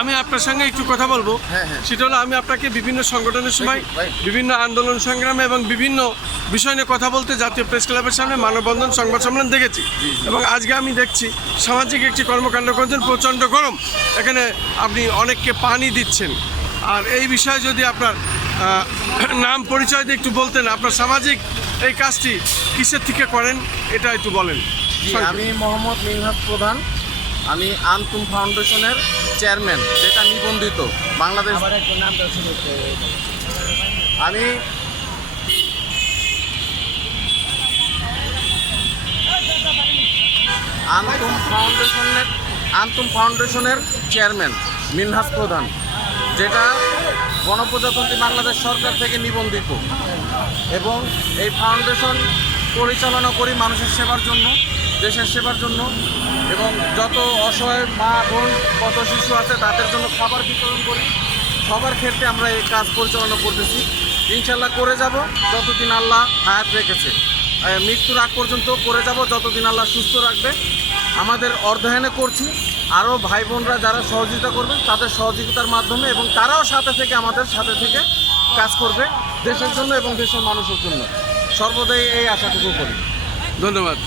আমি আপনার সঙ্গে একটু কথা বলবো। সেটা হলো, আমি আপনাকে বিভিন্ন সংগঠনের সময় বিভিন্ন আন্দোলন সংগ্রামে এবং বিভিন্ন বিষয় নিয়ে কথা বলতে জাতীয় প্রেস ক্লাবের সামনে মানববন্ধন সংবাদ সম্মেলন দেখেছি, এবং আজকে আমি দেখছি সামাজিক একটি কর্মকাণ্ড করছেন। প্রচণ্ড গরম, এখানে আপনি অনেককে পানি দিচ্ছেন। আর এই বিষয়ে যদি আপনার নাম পরিচয় দিয়ে একটু বলতেন, আপনার সামাজিক এই কাজটি কিসের থেকে করেন এটা একটু বলেন। আমি মোহাম্মদ মিনহাজ প্রধান, আমি আন্তুম ফাউন্ডেশনের চেয়ারম্যান, যেটা নিবন্ধিত বাংলাদেশ। আমি আন্তুম ফাউন্ডেশনের চেয়ারম্যান মিনহাজ প্রধান, যেটা গণপ্রজাতন্ত্রী বাংলাদেশ সরকার থেকে নিবন্ধিত, এবং এই ফাউন্ডেশন পরিচালনা করি মানুষের সেবার জন্য, দেশের সেবার জন্য, এবং যত অসহায় মা বোন কত শিশু আছে তাদের জন্য খাবার বিতরণ করি। সবার ক্ষেত্রে আমরা এই কাজ পরিচালনা করতেছি, ইনশাল্লাহ করে যাব যতদিন আল্লাহ হায়াত রেখেছে। মৃত্যুর আগ পর্যন্ত করে যাব যতদিন আল্লাহ সুস্থ রাখবে। আমাদের অর্ধায়নে করছি, আরও ভাই বোনরা যারা সহযোগিতা করবেন তাদের সহযোগিতার মাধ্যমে, এবং তারাও সাথে থেকে আমাদের সাথে থেকে কাজ করবে দেশের জন্য এবং দেশের মানুষের জন্য। সর্বদাই এই আশাটুকু করি। ধন্যবাদ।